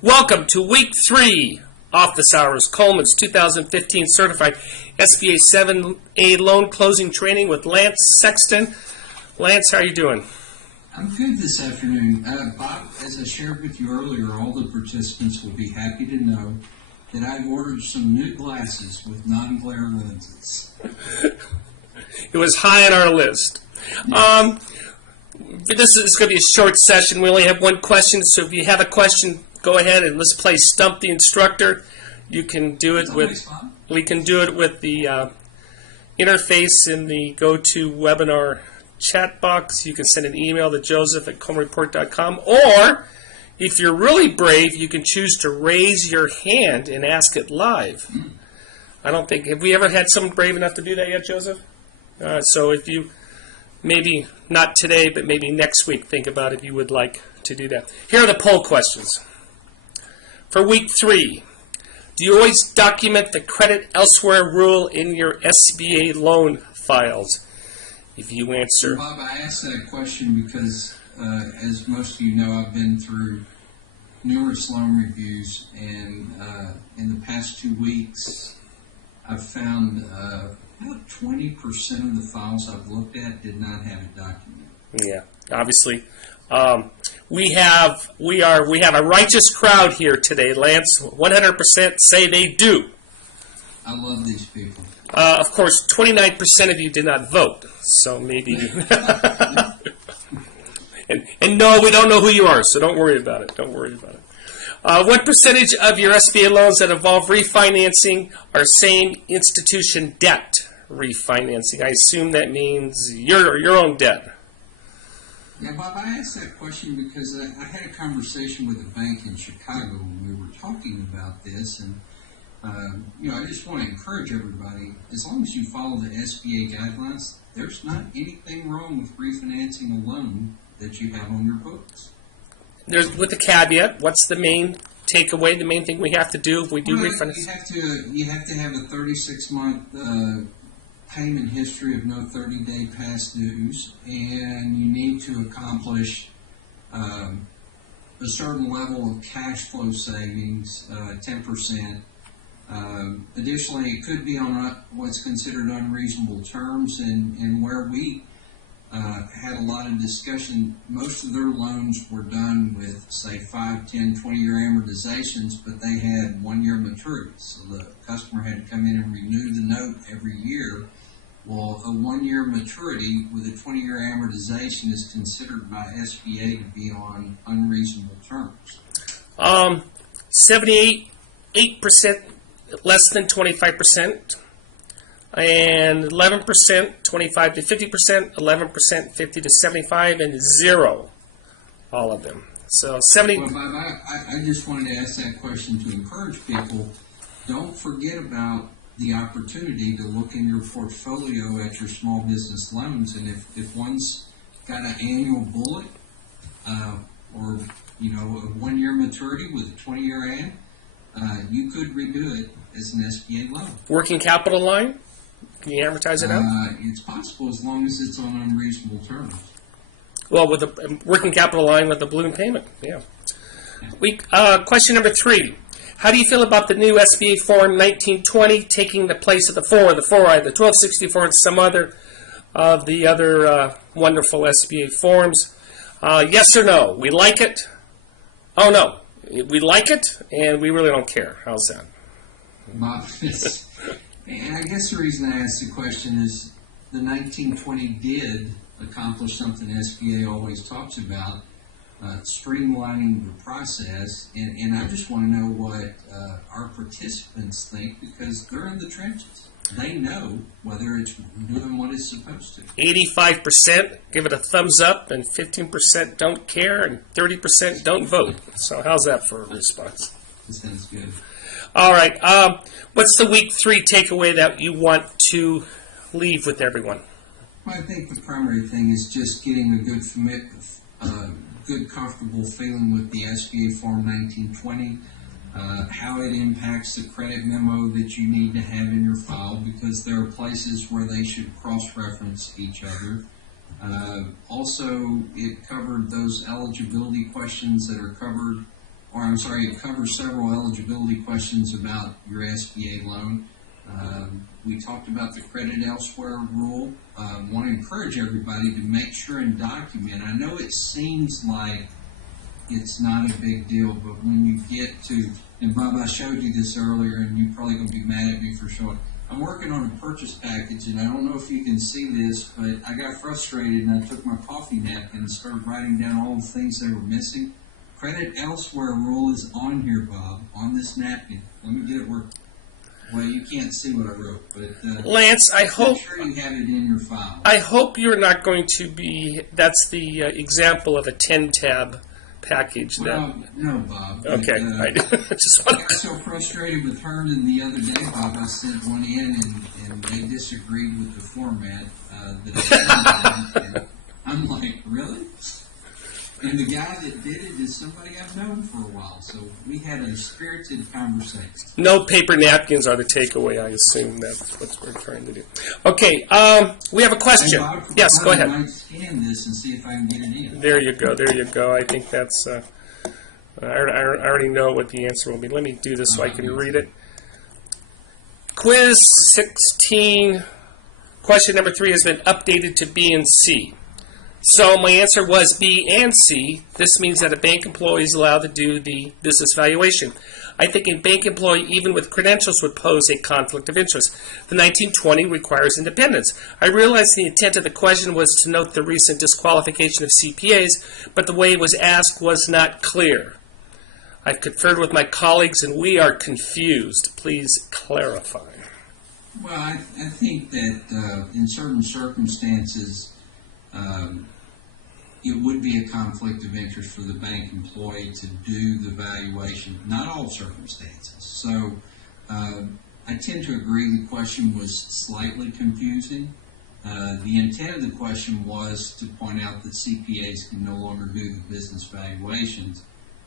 Welcome to week 3 office hours, Coleman's 2015 certified SBA 7A loan closing training with Lance Sexton. Lance, how are you doing? I'm good this afternoon. Bob, as I shared with you earlier, all the participants will be happy to know that I've ordered some new glasses with non-glare lenses. It was high on our list. This is going to be a short session. We only have one question, so if you have a question, go ahead and let's play Stump the Instructor. You can do it with, we can do it with the interface in the GoToWebinar chat box. You can send an email to joseph@colemanreport.com, or if you're really brave, you can choose to raise your hand and ask it live. I don't think, have we ever had someone brave enough to do that yet, Joseph? So if you, maybe not today, but maybe next week, think about if you would like to do that. Here are the poll questions. For week 3, do you always document the credit elsewhere rule in your SBA loan files? If you answer... Bob, I asked that question because, as most of you know, I've been through numerous loan reviews, and in the past 2 weeks, I've found about 20% of the files I've looked at did not have it documented. Yeah, obviously. We have a righteous crowd here today, Lance. 100% say they do. I love these people. Of course, 29% of you did not vote, so maybe. and no, we don't know who you are, so don't worry about it. Don't worry about it. What percentage of your SBA loans that involve refinancing are same institution debt refinancing? I assume that means your own debt. Yeah, Bob, I asked that question because I had a conversation with a bank in Chicago when we were talking about this, and I just want to encourage everybody, as long as you follow the SBA guidelines, there's not anything wrong with refinancing a loan that you have on your books. There's, with the caveat, what's the main takeaway, the main thing we have to do if we do refinance? You have to have a 36-month payment history of no 30-day past dues, and you need to accomplish a certain level of cash flow savings, 10%. Additionally, it could be on what's considered unreasonable terms, and where we had a lot of discussion, most of their loans were done with, say, 5, 10, 20-year amortizations, but they had 1-year maturities. So the customer had to come in and renew the note every year. Well, a 1-year maturity with a 20-year amortization is considered by SBA to be on unreasonable terms. 78% less than 25%, and 11% 25 to 50%, 11% 50 to 75, and 0 all of them. So 70. Well, Bob, I just wanted to ask that question to encourage people. Don't forget about the opportunity to look in your portfolio at your small business loans, and if one's got an annual bullet or a 1-year maturity with a 20-year AM, you could redo it as an SBA loan. Working capital line? Can you advertise it out? It's possible as long as it's on unreasonable terms. Well, with a working capital line with a balloon payment, yeah. Question number 3. How do you feel about the new SBA Form 1920 taking the place of the 4, the 4I, the 1264, and some other of the other wonderful SBA forms? Yes or no? We like it? Oh, no. We like it, and we really don't care. How's that? Bob, and I guess the reason I asked the question is the 1920 did accomplish something SBA always talks about, streamlining the process, and I just want to know what our participants think, because they're in the trenches. They know whether it's doing what it's supposed to. 85% give it a thumbs up, and 15% don't care, and 30% don't vote. So how's that for a response? That sounds good. All right. What's the week 3 takeaway that you want to leave with everyone? Well, I think the primary thing is just getting a good comfortable feeling with the SBA Form 1920, how it impacts the credit memo that you need to have in your file, because there are places where they should cross-reference each other. Also, it covered those eligibility questions that are covered or I'm sorry, it covers several eligibility questions about your SBA loan. We talked about the credit elsewhere rule. Want to encourage everybody to make sure and document. I know it seems like it's not a big deal, but when you get to, and Bob, I showed you this earlier, and you're probably going to be mad at me for showing. I'm working on a purchase package, and I don't know if you can see this, but I got frustrated, and I took my coffee napkin and started writing down all the things that were missing. Credit elsewhere rule is on here, Bob, on this napkin. Let me get it where, well, you can't see what I wrote, but Lance, I hope make sure you have it in your file. I hope you're not going to be. That's the example of a 10-tab package. Well, no, Bob. but, Okay, I just I want got so frustrated with Herndon the other day, Bob. I sent one in, and they disagreed with the format that I sent in. And I'm like, really? And the guy that did it is somebody I've known for a while, so we had a spirited conversation. no paper napkins are the takeaway. I assume that's what we're trying to do. Okay, we have a question. Hey, Bob, Yes, go I ahead. might scan this and see if I can get it in. There you go. There you go. I think that's. I already know what the answer will be. Let me do this so I can read it. Quiz 16, question number 3 has been updated to B and C. So my answer was B and C. This means that a bank employee is allowed to do the business valuation. I think a bank employee, even with credentials, would pose a conflict of interest. The 1920 requires independence. I realize the intent of the question was to note the recent disqualification of CPAs, but the way it was asked was not clear. I've conferred with my colleagues, and we are confused. Please clarify. Well, I think that in certain circumstances, it would be a conflict of interest for the bank employee to do the valuation. Not all circumstances. So I tend to agree the question was slightly confusing. The intent of the question was to point out that CPAs can no longer do the business valuations.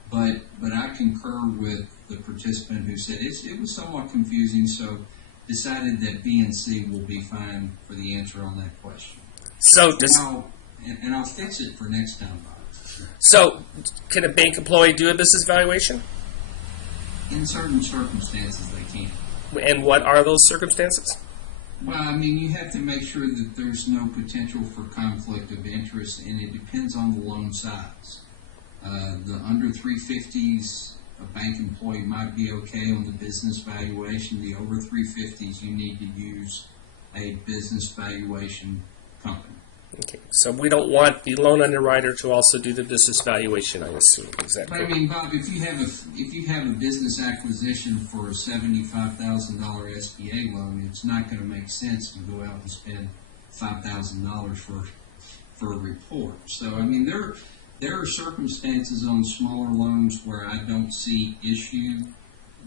But I concur with the participant who said it was somewhat confusing, so decided that B and C will be fine for the answer on that question. So, And I'll fix it for next time, Bob. so can a bank employee do a business valuation? In certain circumstances, they can. And what are those circumstances? Well, I mean, you have to make sure that there's no potential for conflict of interest, and it depends on the loan size. The under 350s, a bank employee might be okay on the business valuation. The over 350s, you need to use a business valuation company. Okay, so we don't want the loan underwriter to also do the business valuation, I assume. Is that But I correct? mean, Bob, if you have a business acquisition for a $75,000 SBA loan, it's not going to make sense to go out and spend $5,000 for a report. So I mean, there are circumstances on smaller loans where I don't see issue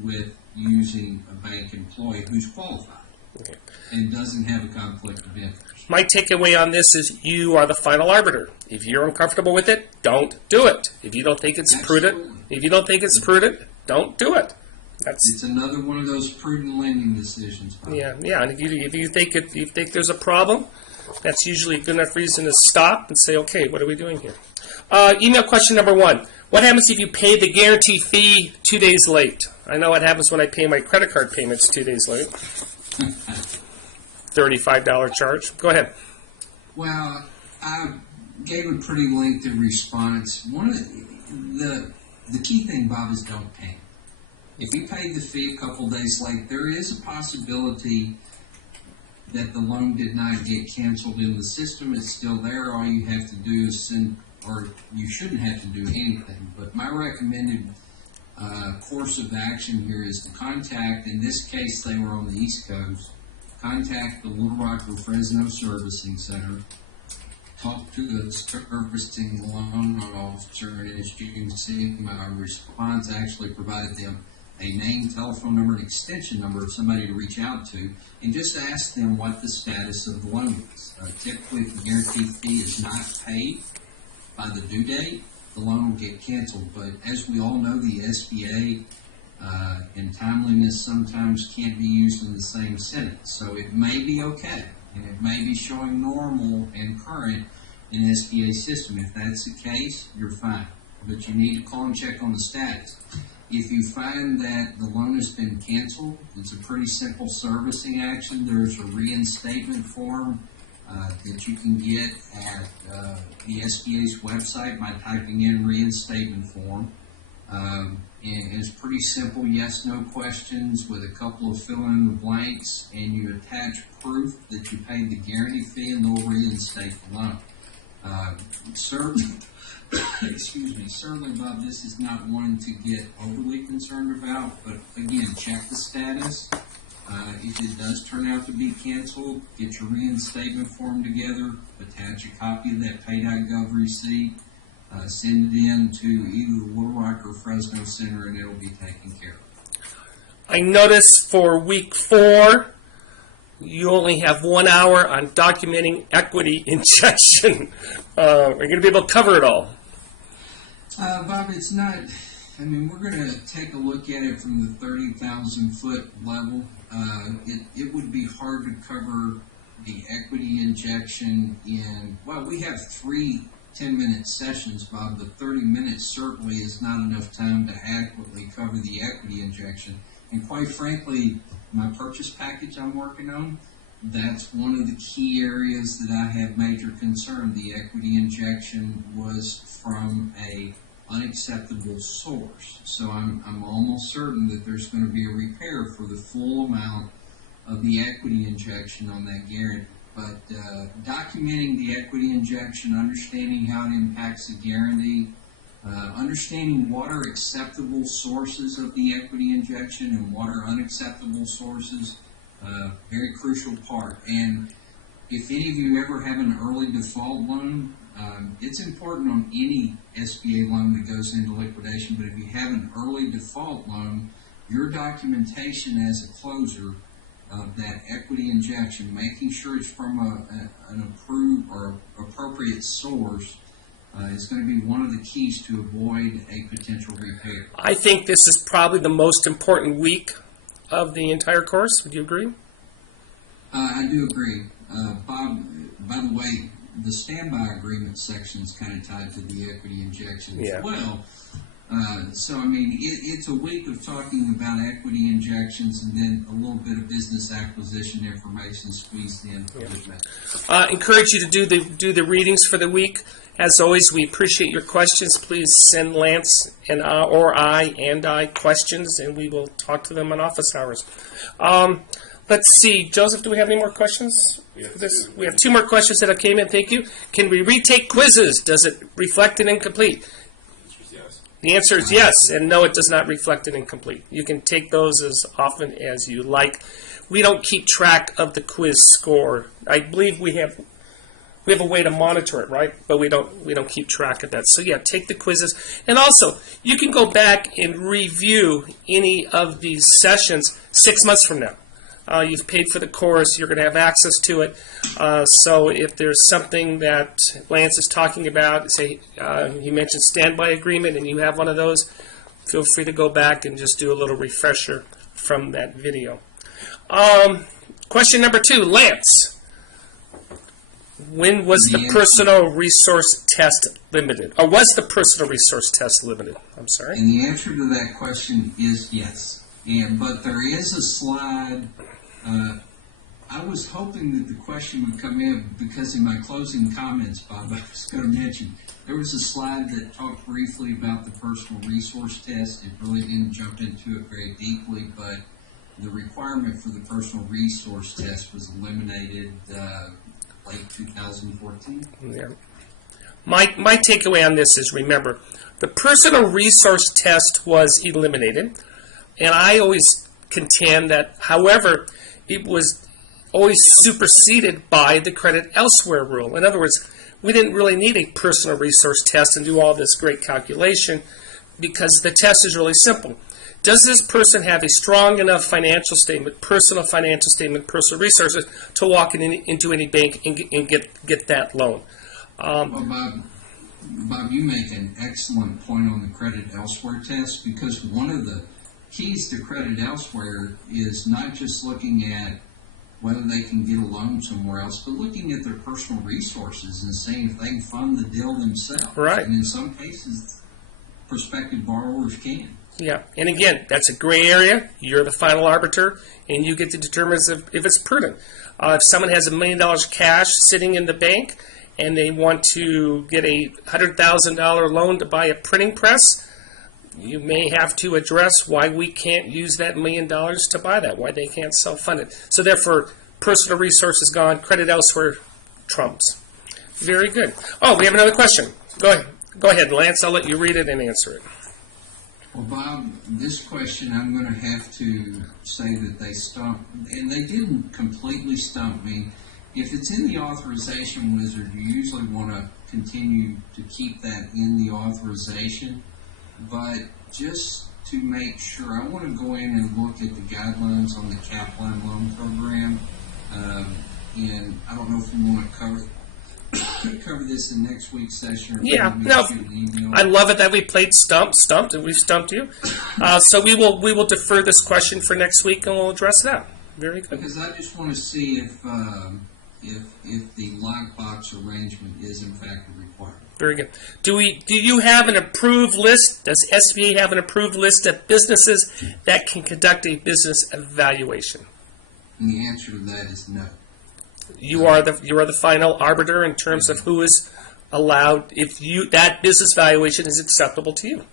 with using a bank employee who's qualified Okay. and doesn't have a conflict of interest. My takeaway on this is you are the final arbiter. If you're uncomfortable with it, don't do it. If you don't think it's prudent, don't do it. It's another one of those prudent lending decisions, Bob. Yeah. And if you think there's a problem, that's usually a good enough reason to stop and say, okay, what are we doing here? Email question number 1. What happens if you pay the guarantee fee 2 days late? I know what happens when I pay my credit card payments 2 days late. $35 charge. Go ahead. Well, I gave a pretty lengthy response. One of the key thing, Bob, is don't panic. If you pay the fee a couple days late, there is a possibility that the loan did not get canceled in the system. It's still there. All you have to do is send, or you shouldn't have to do anything. But my recommended course of action here is to contact, in this case they were on the East Coast, contact the Little Rock or Fresno Servicing Center, talk to the servicing loan officer, and as you can see, my response actually provided them a name, telephone number, and extension number of somebody to reach out to, and just ask them what the status of the loan is. Typically, if the guarantee fee is not paid by the due date, the loan will get canceled. But as we all know, the SBA and timeliness sometimes can't be used in the same sentence. So it may be okay, and it may be showing normal and current in SBA system. If that's the case, you're fine. but you need to call and check on the status. If you find that the loan has been canceled, it's a pretty simple servicing action. There's a reinstatement form that you can get at the SBA's website by typing in reinstatement form. And it's pretty simple, yes, no questions with a couple of fill in the blanks, and you attach proof that you paid the guarantee fee and they'll reinstate the loan. Certainly, excuse me, certainly, Bob, this is not one to get overly concerned about, but again, check the status. If it does turn out to be canceled, get your reinstatement form together, attach a copy of that pay.gov receipt, send it in to either the Little Rock or Fresno Center, and it'll be taken care of. I noticed for week 4, you only have 1 hour on documenting equity injection. Are you going to be able to cover it all? Bob, it's not. I mean, we're going to take a look at it from the 30,000 foot level. It would be hard to cover the equity injection in, well, we have 3 10-minute sessions, Bob, but 30 minutes certainly is not enough time to adequately cover the equity injection. And quite frankly, my purchase package I'm working on, that's one of the key areas that I have major concern. The equity injection was from a unacceptable source. So I'm almost certain that there's going to be a repair for the full amount of the equity injection on that guarantee. But documenting the equity injection, understanding how it impacts the guarantee, understanding what are acceptable sources of the equity injection and what are unacceptable sources, very crucial part. And if any of you ever have an early default loan, it's important on any SBA loan that goes into liquidation, but if you have an early default loan, your documentation as a closer of that equity injection, making sure it's from an approved or appropriate source, is going to be one of the keys to avoid a potential repair. I think this is probably the most important week of the entire course. Would you agree? I do agree. Bob, by the way, the standby agreement section is kind of tied to the equity injection as well. So, I mean, it's a week of talking about equity injections and then a little bit of business acquisition information squeezed in. Encourage you to do the readings for the week. As always, we appreciate your questions. Please send Lance and I questions, and we will talk to them on office hours. Let's see, Joseph, do we have any more questions for this? We have 2 more questions that came in. Thank you. Can we retake quizzes? Does it reflect an incomplete? The answer is yes, and no, it does not reflect an incomplete. You can take those as often as you like. We don't keep track of the quiz score. I believe we have a way to monitor it, right? But we don't keep track of that. So yeah, take the quizzes, and also you can go back and review any of these sessions 6 months from now. You've paid for the course, you're going to have access to it. So if there's something that Lance is talking about, say he mentioned standby agreement and you have one of those, feel free to go back and just do a little refresher from that video. Question number 2, Lance. When was the personal resource test limited? Or was the personal resource test limited? I'm sorry. And the answer to that question is yes. But there is a slide. I was hoping that the question would come in because in my closing comments, Bob, I was going to mention there was a slide that talked briefly about the personal resource test. It really didn't jump into it very deeply, but the requirement for the personal resource test was eliminated late 2014. Yeah. My takeaway on this is, remember, the personal resource test was eliminated, and I always contend that, however, it was always superseded by the credit elsewhere rule. In other words, we didn't really need a personal resource test and do all this great calculation because the test is really simple. Does this person have a strong enough financial statement, personal resources to walk into any bank and get that loan? Well, Bob, you make an excellent point on the credit elsewhere test, because one of the keys to credit elsewhere is not just looking at whether they can get a loan somewhere else, but looking at their personal resources and seeing if they can fund the deal themselves. Right. And in some cases, prospective borrowers can. Yeah, and again, that's a gray area. You're the final arbiter, and you get to determine if it's prudent. If someone has $1 million cash sitting in the bank, and they want to get a $100,000 loan to buy a printing press, you may have to address why we can't use that $1 million to buy that, why they can't self-fund it. So therefore, personal resources gone, credit elsewhere trumps. Very good. Oh, we have another question. Go ahead, Lance. I'll let you read it and answer it. Well, Bob, this question I'm going to have to say that they stumped, and they didn't completely stump me. If it's in the authorization wizard, you usually want to continue to keep that in the authorization. But just to make sure, I want to go in and look at the guidelines on the Capline loan program. And I don't know if you want to cover this in next week's session. Or Yeah, no, I love it that we played stumped, and we've stumped you. So we will defer this question for next week, and we'll address that. Very good. Because I just want to see if the lockbox arrangement is in fact required. Very good. Do you have an approved list? Does SBA have an approved list of businesses that can conduct a business evaluation? And the answer to that is no. You are the final arbiter in terms of who is allowed, if that business valuation is acceptable to you.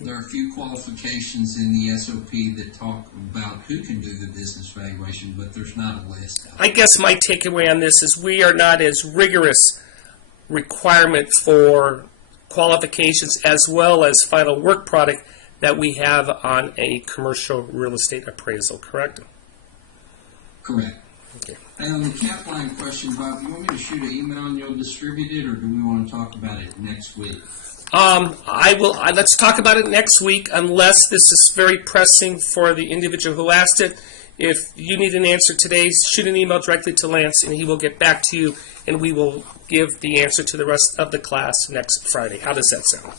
There are a few qualifications in the SOP that talk about who can do the business valuation, but there's not a list. I guess my takeaway on this is we are not as rigorous requirement for qualifications as well as final work product that we have on a commercial real estate appraisal, correct? Correct. Okay. And on the Capline question, Bob, you want me to shoot an email and you'll distribute it, or do we want to talk about it next week? I will. Let's talk about it next week, unless this is very pressing for the individual who asked it. If you need an answer today, shoot an email directly to Lance, and he will get back to you, and we will give the answer to the rest of the class next Friday. How does that sound?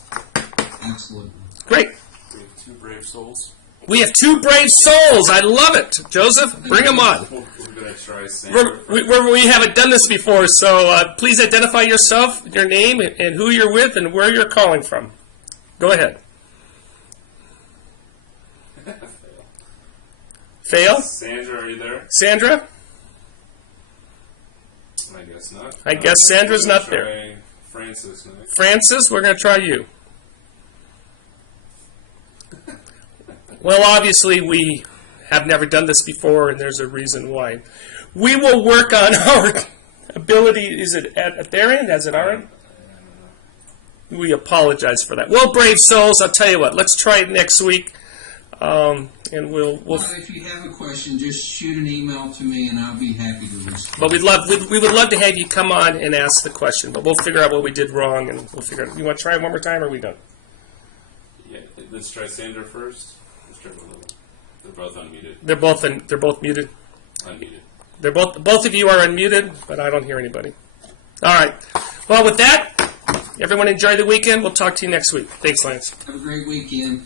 Absolutely. Great. We have two brave souls. We have two brave souls. I love it. Joseph, bring them on. We're going to try Sandra. We haven't done this before, so please identify yourself, your name, and who you're with, and where you're calling from. Go ahead. Fail? Sandra, are you there? Sandra? I guess not. I guess Sandra's not there. Try Francis next. Francis, we're going to try you. Well, obviously, we have never done this before, and there's a reason why. We will work on our ability. Is it at their end? Is it our end? We apologize for that. Well, brave souls, I'll tell you what. Let's try it next week, and we'll. Well, if you have a question, just shoot an email to me, and I'll be happy to respond. But we would love to have you come on and ask the question. But we'll figure out what we did wrong, and we'll figure out. You want to try it one more time, or are we done? Yeah, let's try Sandra first. Let's try both of them. They're both unmuted. They're both muted. Unmuted. They're both of you are unmuted, but I don't hear anybody. All right. Well, with that, everyone enjoy the weekend. We'll talk to you next week. Thanks, Lance. Have a great weekend.